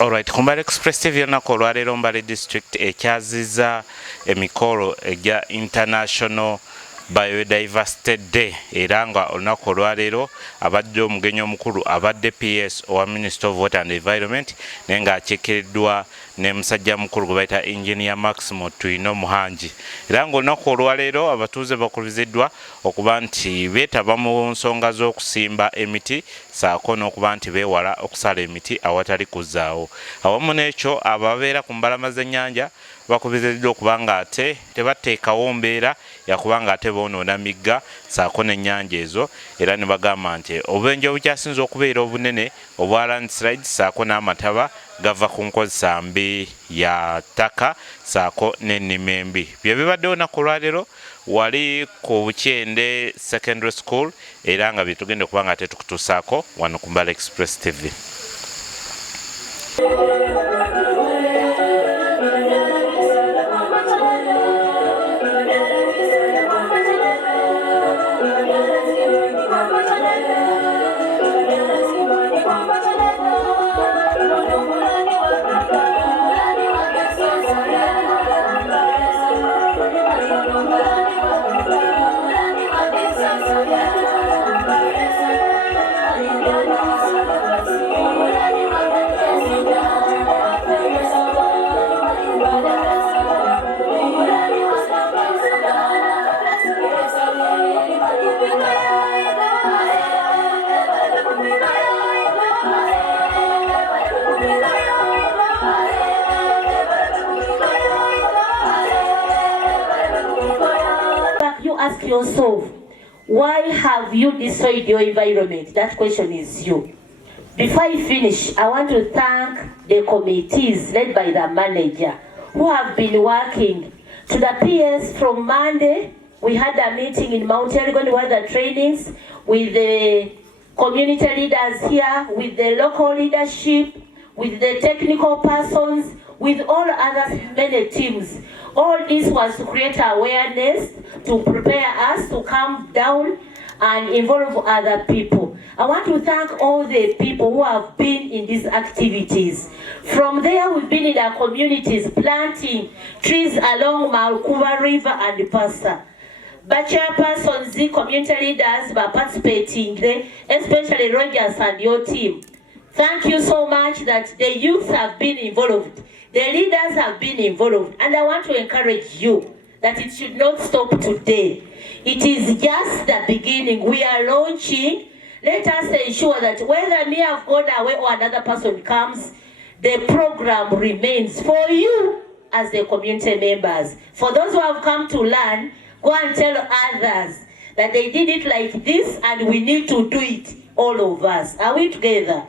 Alright, Mbale Express TV olunaku olwaleero Mbale District ekyaziza emikolo egya International Biodiversity Day era nga olunaku olwaleero abadde omugenyi omukulu abadde PS owa Minister of Water and Environment naye nga akiikiriddwa ne musajja mukulu gwe bayita Engineer Maximo Tuyino Muhangi era nga olunaku olwaleero abatuuze bakubiziddwa okuba nti beetaba mu nsonga z'okusimba emiti saako n'okuba nti beewala okusala emiti awatali kuzzaawo. Awamu n'ekyo ababeera ku mbalama z'ennyanja bakubiziddwa okuba nga ate tebateekawo mbeera yakuba nga ate boonoona migga saako n'ennyanja ezo era ne bagamba nti obubenje obukyasinza okubeera obunene obwa landslide saako n'amataba gava ku nkozesa mbi ya ttaka saako n'ennima embi. Bye bibaddewo olunaku olwaleero wali ku Bukyende Secondary School era nga bye tugenda okuba nga ate tukutuusaako wano ku Mbale Express TV. Ask yourself, why have you destroyed your environment? That question is you. Before I finish, I want to thank the committees led by the manager who have been working. To the PS from Monday, we had a meeting in Mount Elgon, we had the trainings with the community leaders here, with the local leadership, with the technical persons, with all other many teams. All this was to create awareness, to prepare us to come down and involve other people. I want to thank all the people who have been in these activities. From there, we've been in our communities planting trees along Malkuba River and Pasta. But chairpersons, the community leaders were participating there, especially Rogers and your team. Thank you so much that the youth have been involved. The leaders have been involved, and I want to encourage you that it should not stop today. It is just the beginning. We are launching. Let us ensure that whether me have gone away or another person comes, the program remains for you as the community members. For those who have come to learn, go and tell others that they did it like this and we need to do it, all of us. Are we together?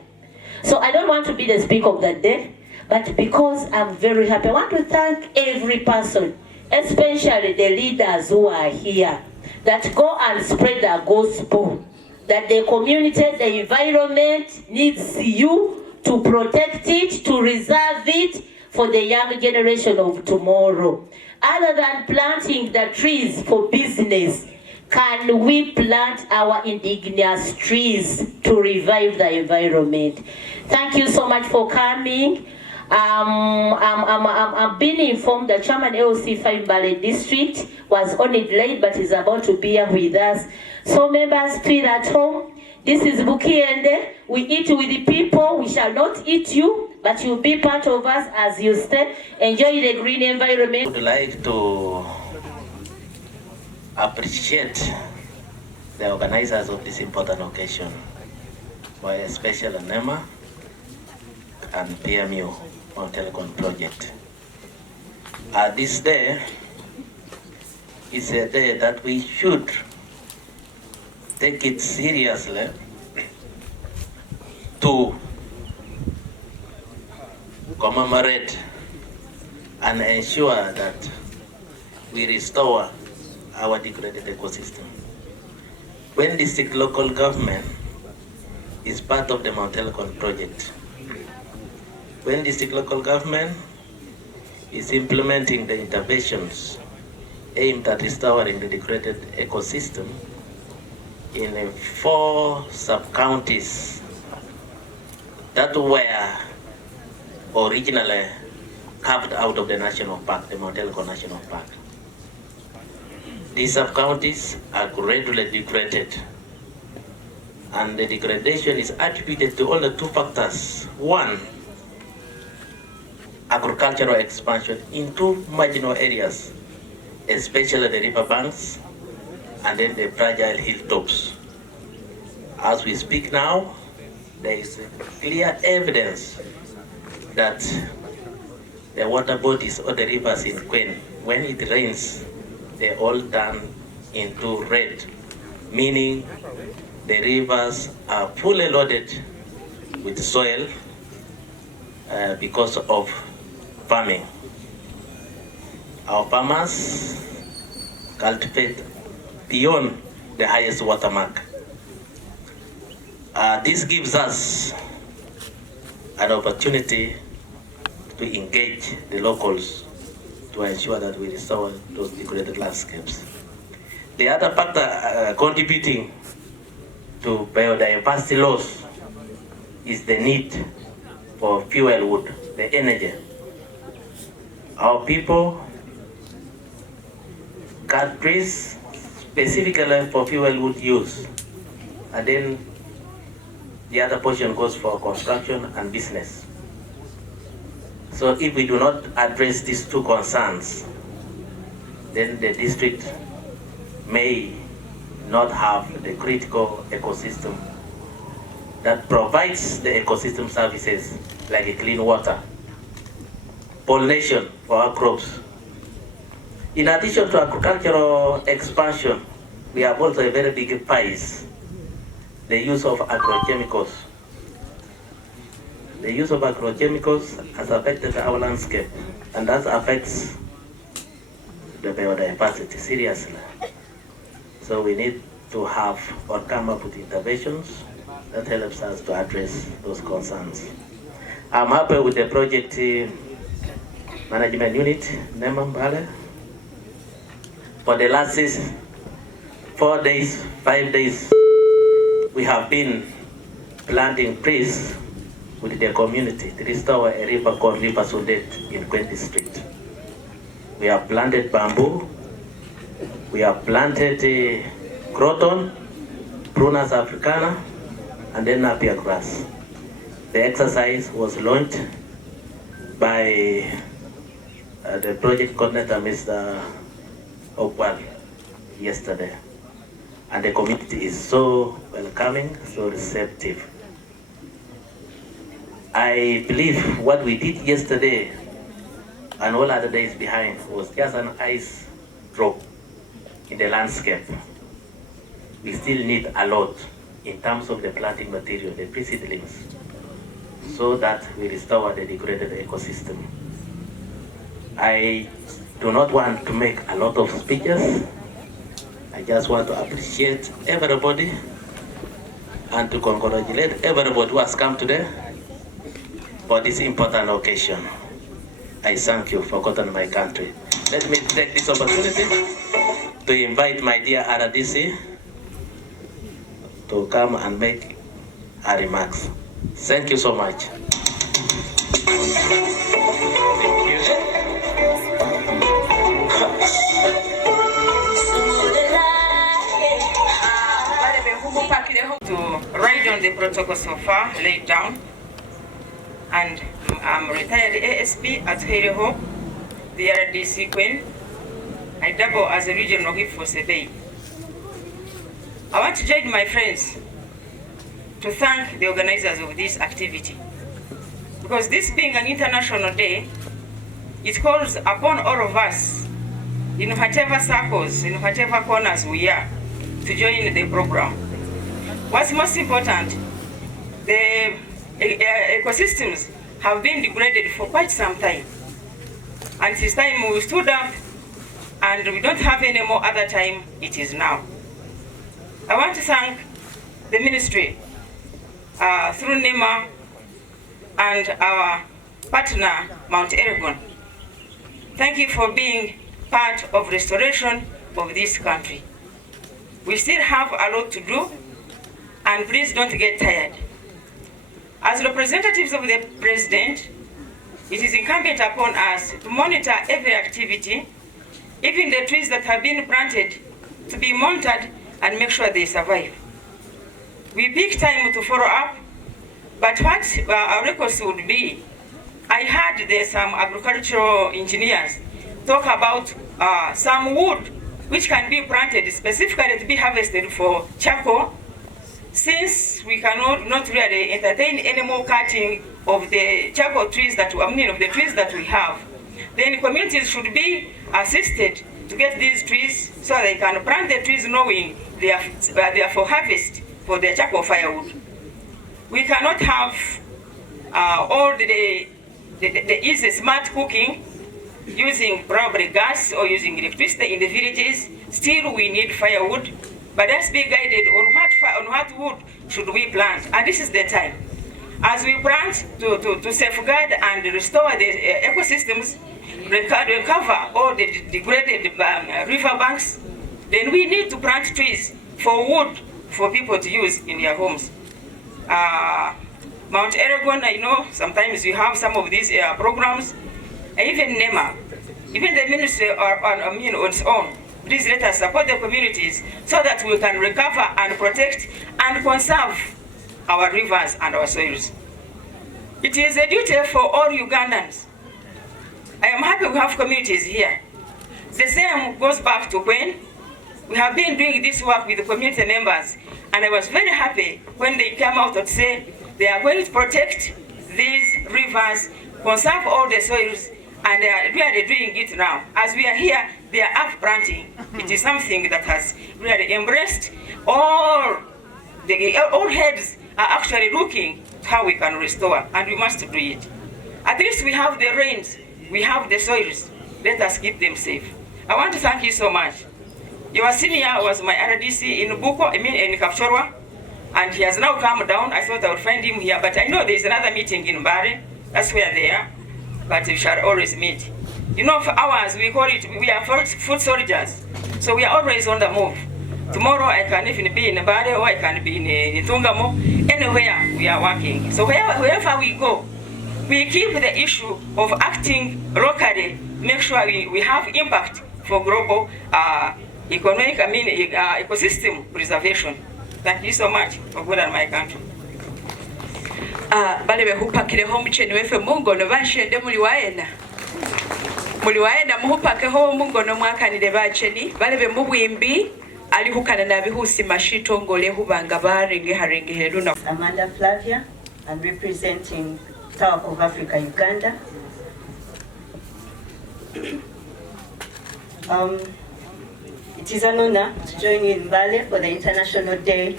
So I don't want to be the speaker of the day, but because I'm very happy, I want to thank every person, especially the leaders who are here, that go and spread the gospel, that the community, the environment needs you to protect it, to reserve it for the young generation of tomorrow. Other than planting the trees for business, can we plant our indigenous trees to revive the environment? Thank you so much for coming. I'm being informed that Chairman LC5 Mbale District was only delayed but is about to be here with us. So members, feel at home. This is Bukiende. We eat with the people. We shall not eat you, but you'll be part of us as you stay. Enjoy the green environment. I would like to appreciate the organizers of this important occasion, especially NEMA and PMU on Telecom project. This day is a day that we should take it seriously to commemorate and ensure that we restore our degraded ecosystem. When district local government is part of the Mount Elgon project, when district local government is implementing the interventions aimed at restoring the degraded ecosystem in 4 sub-counties that were originally carved out of the national park, the Mount Elgon National Park. These sub-counties are gradually degraded, and the degradation is attributed to only two factors. One, agricultural expansion in two marginal areas, especially the riverbanks and then the fragile hilltops. As we speak now, there is clear evidence that the water bodies or the rivers in Kwen, when it rains, they all turn into red, meaning the rivers are fully loaded with soil because of farming. Our farmers cultivate beyond the highest watermark. This gives us an opportunity to engage the locals to ensure that we restore those degraded landscapes. The other factor contributing to biodiversity loss is the need for fuel wood, the energy. Our people cut trees specifically for fuel wood use, and then the other portion goes for construction and business. So if we do not address these two concerns, then the district may not have the critical ecosystem that provides the ecosystem services like clean water, pollination for our crops. In addition to agricultural expansion, we have also a very big prize, the use of agrochemicals. The use of agrochemicals has affected our landscape, and that affects the biodiversity seriously. So we need to have or come up with interventions that helps us to address those concerns. I'm happy with the project management unit, NEMA Mbale. For the last 4 days, 5 days, we have been planting trees with the community to restore a river called River Sudet in Mbale District. We have planted bamboo, we have planted croton, Prunus africana, and then napier grass. The exercise was launched by the project coordinator, Mr. Opal, yesterday. And the community is so welcoming, so receptive. I believe what we did yesterday and all other days behind was just an ice drop in the landscape. We still need a lot in terms of the planting material, the pre-seedlings, so that we restore the degraded ecosystem. I do not want to make a lot of speeches. I just want to appreciate everybody and to congratulate everybody who has come today for this important occasion. I thank you for God and my country. Let me take this opportunity to invite my dear RDC to come and make her remarks. Thank you so much. Thank you. To ride on the protocol so far laid down, and I'm retired ASP at Heriho, the RDC Queen. I double as a regional gift for Sebei. I want to join my friends to thank the organizers of this activity, because this being an international day, it calls upon all of us, in whatever circles, in whatever corners we are, to join the program. What's most important, the ecosystems have been degraded for quite some time. And it's time we stood up, and we don't have any more other time, it is now. I want to thank the ministry through NEMA and our partner, Mount Elgon. Thank you for being part of restoration of this country. We still have a lot to do, and please don't get tired. As representatives of the president, it is incumbent upon us to monitor every activity, even the trees that have been planted, to be monitored and make sure they survive. We pick time to follow up, but what our request would be, I heard there's some agricultural engineers talk about some wood which can be planted specifically to be harvested for charcoal. Since we cannot not really entertain any more cutting of the charcoal trees that of the trees that we have, then communities should be assisted to get these trees so they can plant the trees knowing they are for harvest for their charcoal firewood. We cannot have all the easy smart cooking using probably gas or using electricity in the villages. Still we need firewood, but let's be guided on what wood should we plant, and this is the time. As we plant to safeguard and restore the ecosystems, recover all the degraded river banks, then we need to plant trees for wood for people to use in their homes. Mount Elgon, I know sometimes we have some of these programs, and even NEMA, even the ministry on its own. Please let us support the communities so that we can recover and protect and conserve our rivers and our soils. It is a duty for all Ugandans. I am happy we have communities here. The same goes back to when we have been doing this work with the community members, and I was very happy when they came out and say they are going to protect these rivers, conserve all the soils, and they are really doing it now. As we are here, they are up planting. It is something that has really embraced all heads are actually looking how we can restore, and we must do it. At least we have the rains, we have the soils. Let us keep them safe. I want to thank you so much. Your senior was my RDC in Buko, in Kapchorwa, and he has now come down. I thought I would find him here, but I know there is another meeting in Mbale. That's where they are, but we shall always meet. You know, for ours, we call it, we are foot soldiers, so we are always on the move. Tomorrow I can even be in Mbale, or I can be in Tungamo. Anywhere we are working. So wherever we go, we keep the issue of acting locally, make sure we have impact for global economic, ecosystem preservation. Thank you so much for good at my country. Balebe hupakireho mucheni wefe mungono bashende muliwaena muhupakeho mungono mwakanire bacheni balebe mubwimbi alihukana na bihusi mashito ngole hubanga barenge harenge heruna. Amanda Flavia, I'm representing Tower of Africa, Uganda. It is an honor to join you in Mbale for the International Day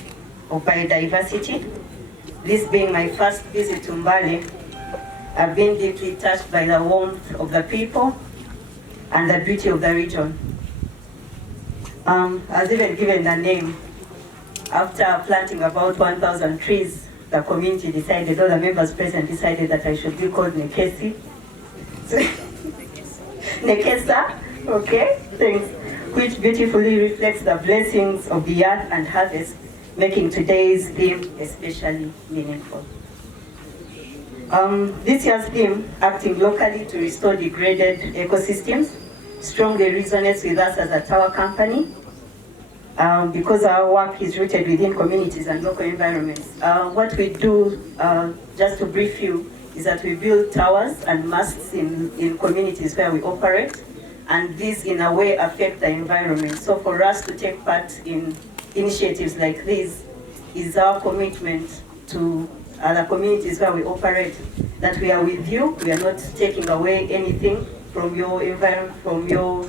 of Biodiversity. This being my first visit to Mbale, I've been deeply touched by the warmth of the people and the beauty of the region. I was even given the name after planting about 1,000 trees. The community decided, all the members present decided that I should be called Nekesi. Nekesa, okay, thanks. Which beautifully reflects the blessings of the earth and harvest, making today's theme especially meaningful. This year's theme, acting locally to restore degraded ecosystems, strongly resonates with us as a tower company because our work is rooted within communities and local environments. What we do, just to brief you, is that we build towers and masts in communities where we operate, and these in a way affect the environment. So for us to take part in initiatives like this is our commitment to the communities where we operate, that we are with you, we are not taking away anything from your environment, from your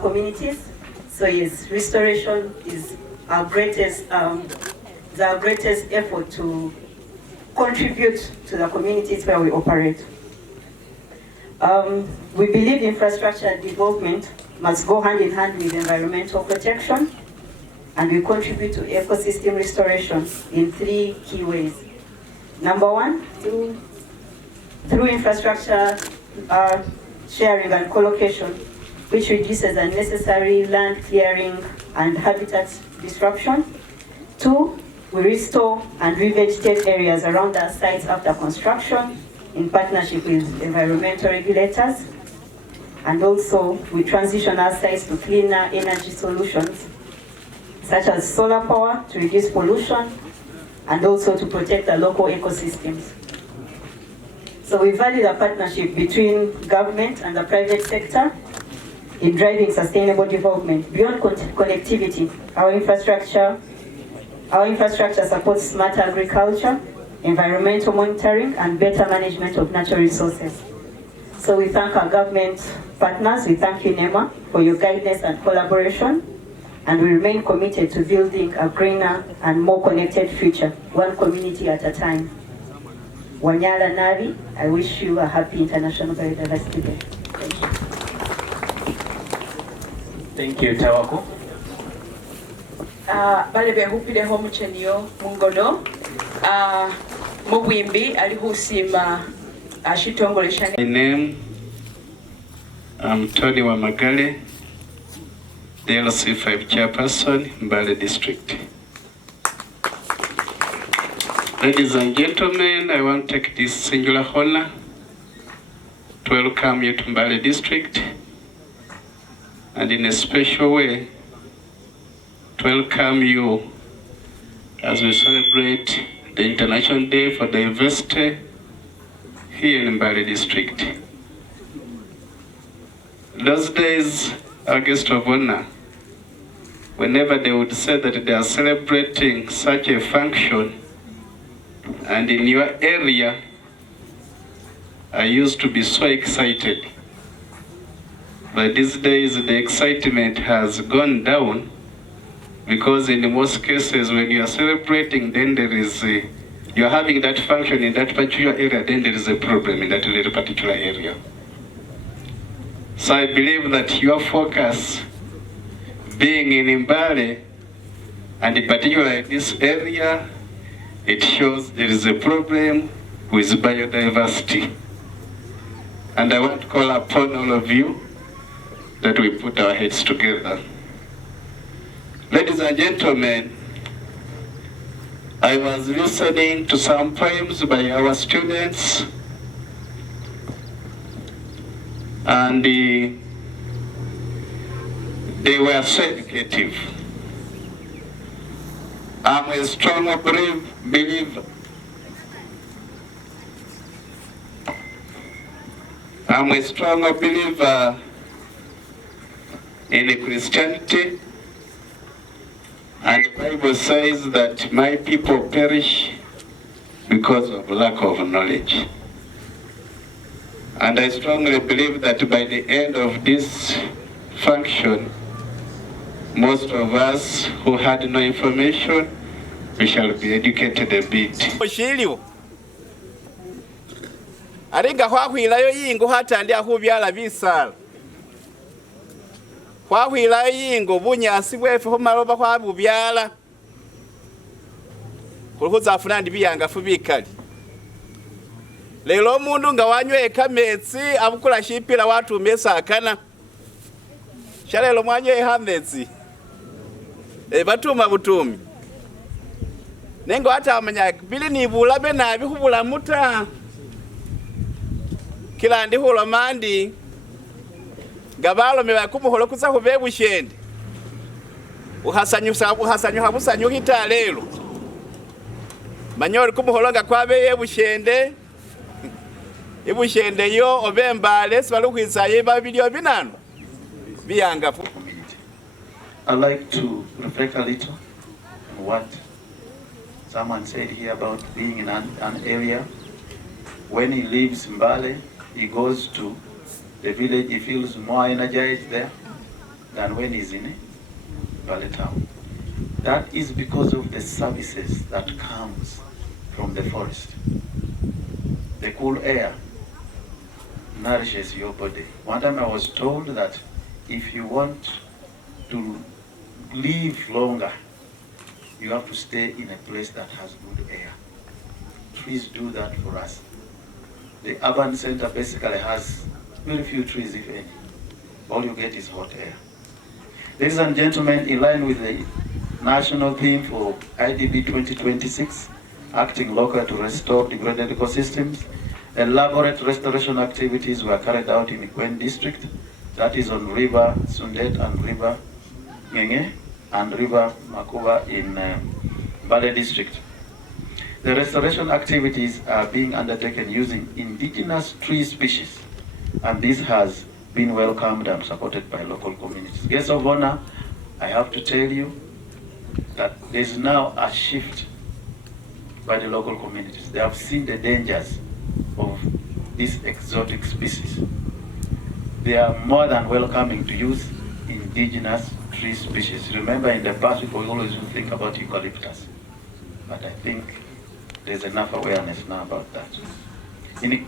communities. So yes, restoration is our greatest effort to contribute to the communities where we operate. We believe infrastructure development must go hand in hand with environmental protection, and we contribute to ecosystem restoration in 3 key ways. Number one, through infrastructure sharing and co-location, which reduces unnecessary land clearing and habitat disruption. 2, we restore and revegetate areas around our sites after construction. in partnership with environmental regulators. And also, we transition our sites to cleaner energy solutions, such as solar power to reduce pollution, and also to protect the local ecosystems. So we value the partnership between government and the private sector in driving sustainable development. Beyond connectivity, our infrastructure supports smart agriculture, environmental monitoring, and better management of natural resources. So we thank our government partners, we thank you, NEMA, for your guidance and collaboration, and we remain committed to building a greener and more connected future, one community at a time. Wanyala Navi, I wish you a happy International Biodiversity Day. Thank you. Thank you, Tawako. Bale behupireho muchenio mungono mubwimbi alihusima ashitongole shani. My name I'm Tony Wamagale, DLC5 chairperson, Mbale District. Ladies and gentlemen, I want to take this singular honor to welcome you to Mbale District, and in a special way to welcome you as we celebrate the International Day for Diversity here in Mbale District. Those days, our guest of honor, whenever they would say that they are celebrating such a function, and in your area, I used to be so excited. But these days, the excitement has gone down, because in most cases, when you are celebrating, then there is you are having that function in that particular area, then there is a problem in that little particular area. So I believe that your focus being in Mbale, and in particular in this area, it shows there is a problem with biodiversity. And I want to call upon all of you that we put our heads together. Ladies and gentlemen, I was listening to some poems by our students, and they were so educative. I'm a strong believer. I'm a strong believer in Christianity, and the Bible says that my people perish because of lack of knowledge. And I strongly believe that by the end of this function, most of us who had no information, we shall be educated a bit. Aringa hwahwilayo yingo hatandi ahubyala bisala. Hwahwilayo yingo bunyasi bwefe humaloba hwabubyala. Kuluhuza afunandi biyanga fubikali. Lelo mundu nga wanywe kametsi abukula shipila watu mesa akana. Shalelo mwanywe hametsi. Batuma butumi. Nengo hata amanya bili nibula be nabi hubula muta. Kila ndi hulo mandi gabalo mewa kumuholo kuza hubebu shende uhasanyu habusanyu hita lelo manyori kumuholonga kwabe yebu shende ibu shende yo obembale sibalu kwizaye babilyo binano biyangafu. I'd like to reflect a little on what someone said here about being in an area. When he leaves Mbale, he goes to the village, he feels more energized there than when he's in Mbale town. That is because of the services that comes from the forest. The cool air nourishes your body. One time I was told that if you want to live longer, you have to stay in a place that has good air. Please do that for us. The urban center basically has very few trees, if any. All you get is hot air. Ladies and gentlemen, in line with the national theme for IDB 2026, acting local to restore degraded ecosystems, Elaborate restoration activities were carried out in the Kwen district, that is on River Sundet and River Ngenge and River Makuba in Mbale District. The restoration activities are being undertaken using indigenous tree species, and this has been welcomed and supported by local communities. Guests of honor, I have to tell you that there is now a shift by the local communities. They have seen the dangers of these exotic species. They are more than welcoming to use indigenous tree species. Remember, in the past, people always would think about eucalyptus, but I think there's enough awareness now about that. In the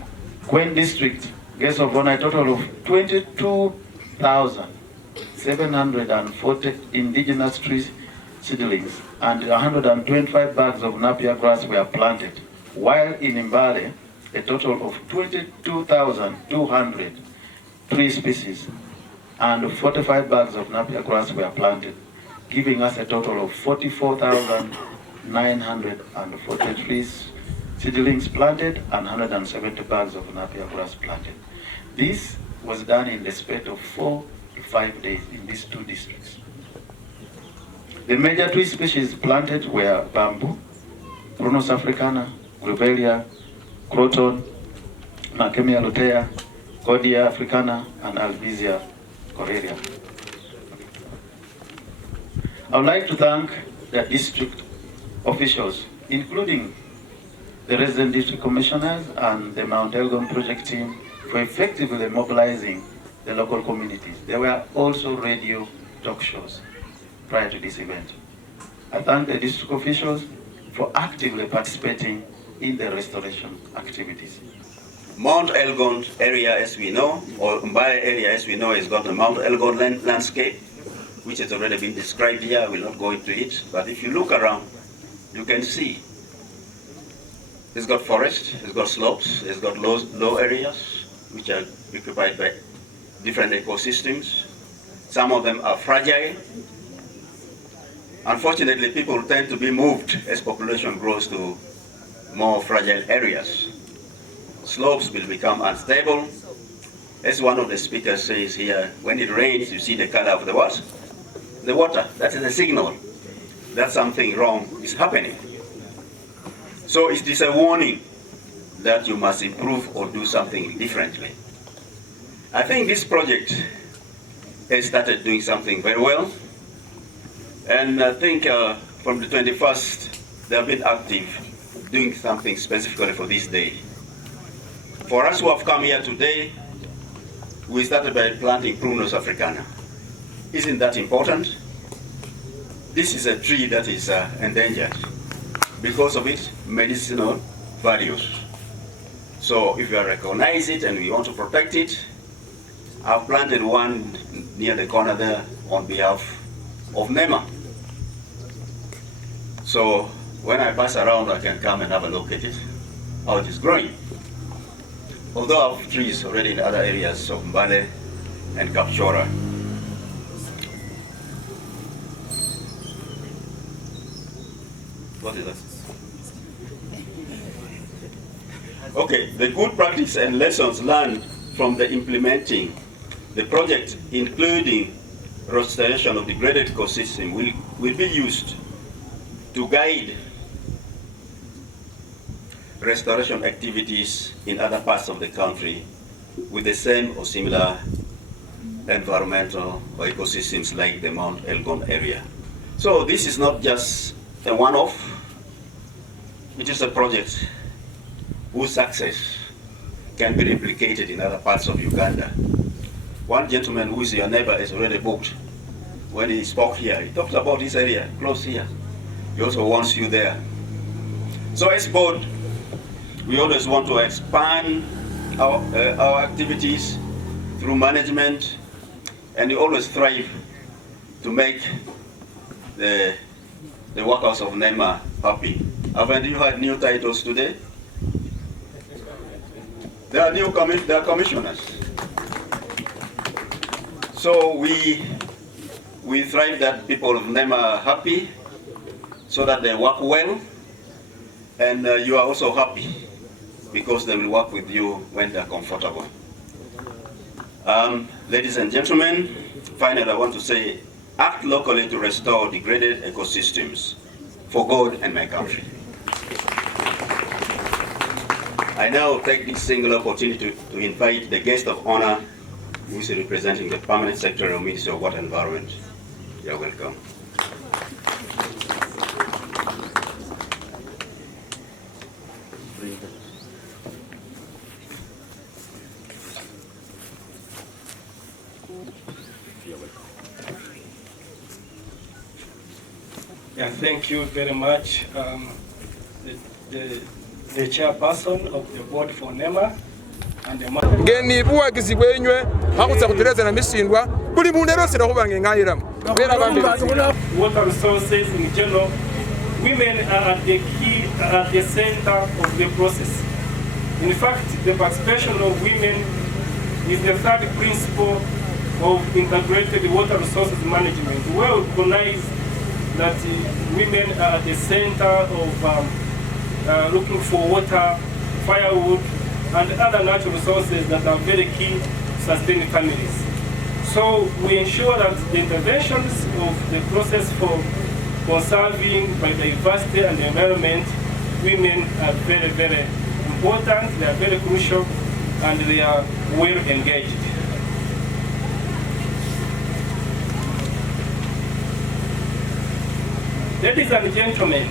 Kwen district, guests of honor, a total of 22,740 indigenous tree seedlings and 125 bags of napier grass were planted, while in Mbale, a total of 22,200 tree species and 45 bags of napier grass were planted, giving us a total of 44,940 seedlings planted and 170 bags of napier grass planted. This was done in the space of 4 to 5 days in these two districts. The major tree species planted were bamboo, Prunus africana, Grevillea, Croton, Macemia lutea, Cordia africana, and Albizia coreria. I would like to thank the district officials, including the resident district commissioners and the Mount Elgon project team, for effectively mobilizing the local communities. There were also radio talk shows prior to this event. I thank the district officials for actively participating in the restoration activities. Mount Elgon area, as we know, or Mbale area, as we know, has got the Mount Elgon landscape, which has already been described here. I will not go into it, but if you look around, you can see it's got forest, it's got slopes, it's got low areas, which are occupied by different ecosystems. Some of them are fragile. Unfortunately, people tend to be moved as population grows to more fragile areas. Slopes will become unstable. As one of the speakers says here, when it rains, you see the color of the what? The water. That is a signal that something wrong is happening. So it is a warning that you must improve or do something differently. I think this project has started doing something very well. And I think from the 21st, they have been active, doing something specifically for this day. For us who have come here today, we started by planting Prunus africana. Isn't that important? This is a tree that is endangered because of its medicinal values. So if you recognize it and we want to protect it, I've planted one near the corner there on behalf of NEMA. So when I pass around, I can come and have a look at it, how it is growing. Although I have trees already in other areas of Mbale and Kapchora. What is that? Okay, the good practice and lessons learned from the implementing the project, including restoration of degraded ecosystem, will be used to guide restoration activities in other parts of the country with the same or similar environmental or ecosystems like the Mount Elgon area. So this is not just a one-off, it is a project whose success can be replicated in other parts of Uganda. One gentleman who is your neighbor is already booked. When he spoke here, he talked about this area, close here. He also wants you there. So as board, we always want to expand our activities through management, and we always strive to make the workers of NEMA happy. Haven't you had new titles today? There are new commissioners. So we strive that people of NEMA are happy, so that they work well, and you are also happy because they will work with you when they're comfortable. Ladies and gentlemen, finally I want to say, act locally to restore degraded ecosystems for God and my country. I now take this single opportunity to invite the guest of honor who is representing the Permanent Secretary of Ministry of Water and Environment. You are welcome. Yeah, thank you very much, the chairperson of the board for NEMA and the ngeni buwagizi bwenywe hakuza kutereza na misindwa buli mundu erose nakubange ngayiramu water resources in general. Women are at the key, at the center of the process. In fact, the participation of women is the third principle of integrated water resources management. We recognize that women are at the center of looking for water, firewood, and other natural resources that are very key to sustain families. So we ensure that the interventions of the process for conserving biodiversity and the environment, women are very, very important, they are very crucial, and they are well engaged. Ladies and gentlemen,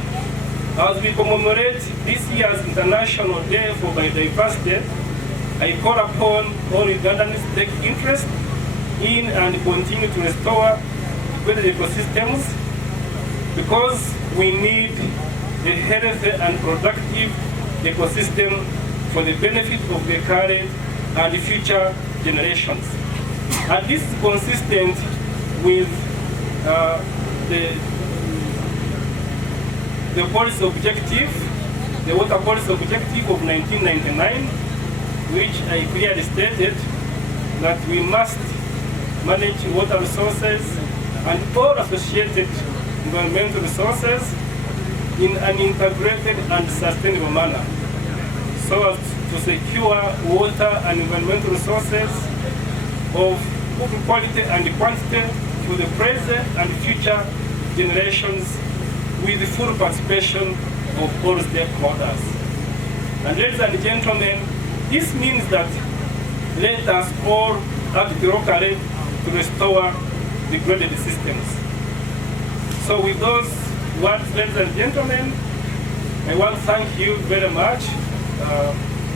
as we commemorate this year's International Day for Biodiversity, I call upon all Ugandans to take interest in and continue to restore good ecosystems, because we need a healthy and productive ecosystem for the benefit of the current and future generations. And this is consistent with the policy objective, the water policy objective of 1999, which I clearly stated that we must manage water resources and all associated environmental resources in an integrated and sustainable manner, so as to secure water and environmental resources of good quality and quantity for the present and future generations, with the full participation of all stakeholders. And ladies and gentlemen, this means that let us all act locally to restore degraded systems. So with those words, ladies and gentlemen, I want to thank you very much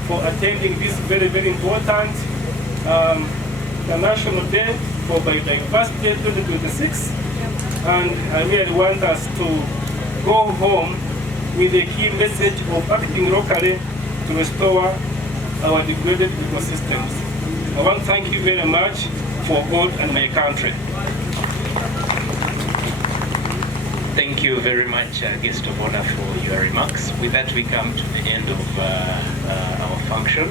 for attending this very, very important International Day for Biodiversity 2026. And I really want us to go home with a key message of acting locally to restore our degraded ecosystems. I want to thank you very much for God and my country. Thank you very much, guest of honor, for your remarks. With that, we come to the end of our function.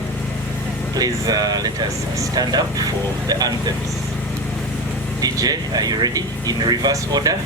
Please let us stand up for the anthems. DJ, are you ready? In reverse order.